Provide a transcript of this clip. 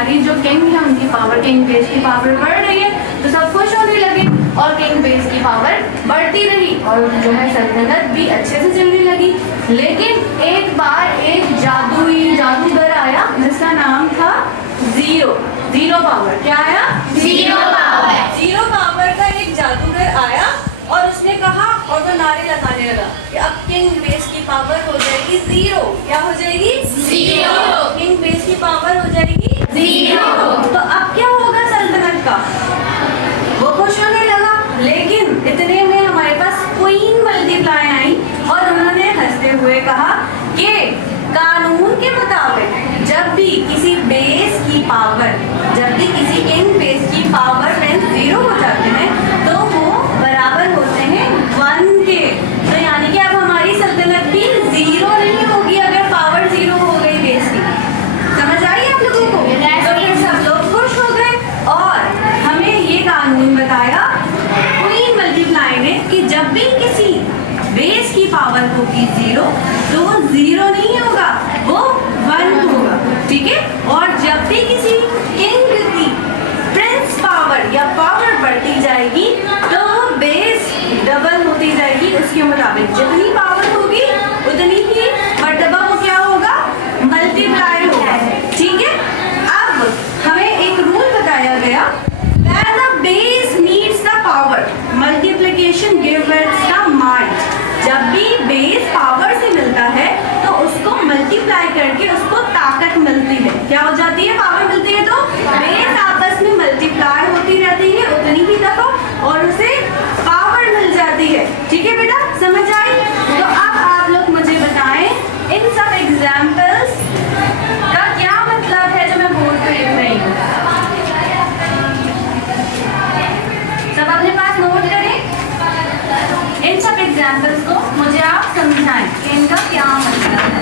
हमारी जो किंग है उनकी पावर, किंग बेस की पावर बढ़ रही है, तो सब खुश होने लगे और किंग बेस की पावर बढ़ती रही और जो है सल्तनत भी अच्छे से चलने लगी। लेकिन एक बार एक जादूगर आया जिसका नाम था जीरो पावर। क्या आया? Zero power. जीरो पावर का एक जादूगर आया और उसने कहा और वो नारे लगाने लगा कि अब किंग बेस की पावर हो जाएगी जीरो। क्या हो जाएगी? जीरो। किंग बेस की पावर हो जाएगी जीरो। तो अब क्या होगा सल्तनत का? वो खुश होने लगा। लेकिन इतने में हमारे पास क्वीन मल्टीप्लाई आई और उन्होंने हंसते हुए कहा कि कानून के मुताबिक जब भी किसी किंग बेस की पावर फ्रेंड्स जीरो हो जाते हैं तो वो बराबर होते हैं 1 के। तो यानी कि अब हमारी सल्तनत भी जीरो नहीं होगी अगर पावर जीरो हो गई बेस की। समझ आई आप लोगों को? तो फिर सब लोग खुश हो गए और हमें ये कानून बताया क्वीन मल्टीप्लाई ने कि जब भी किसी बेस की पावर होगी जीरो तो वो जीरो नहीं होगा, वो 1 होगा। ठीक है? और जब भी किसी किंग की प्रिंस पावर या पावर बढ़ती जाएगी तो बेस डबल होती जाएगी उसके मुताबिक। जितनी पावर होगी उतनी ही मर्तबा वो क्या होगा? मल्टीप्लाई होगा। ठीक है? अब हमें एक रूल बताया गया that the base needs the power multiplication gives the might। जब भी बेस पावर से मिलता है तो उसको मल्टीप्लाई करके उसको ताकत मिलती है। क्या हो जाती है? पावर मिलती है तो बेस आपस में मल्टीप्लाई होती रहती है उतनी ही दफा और उसे पावर मिल जाती है। ठीक है बेटा? समझ आई? तो अब आप लोग मुझे बताएं इन सब एग्जाम्पल्स का क्या मतलब है जो मैं बोर्ड पे लिख रही हूँ। सब अपने पास नोट करें। इन सब एग्जाम्पल्स को मुझे आप समझाएं कि इनका क्या मतलब है।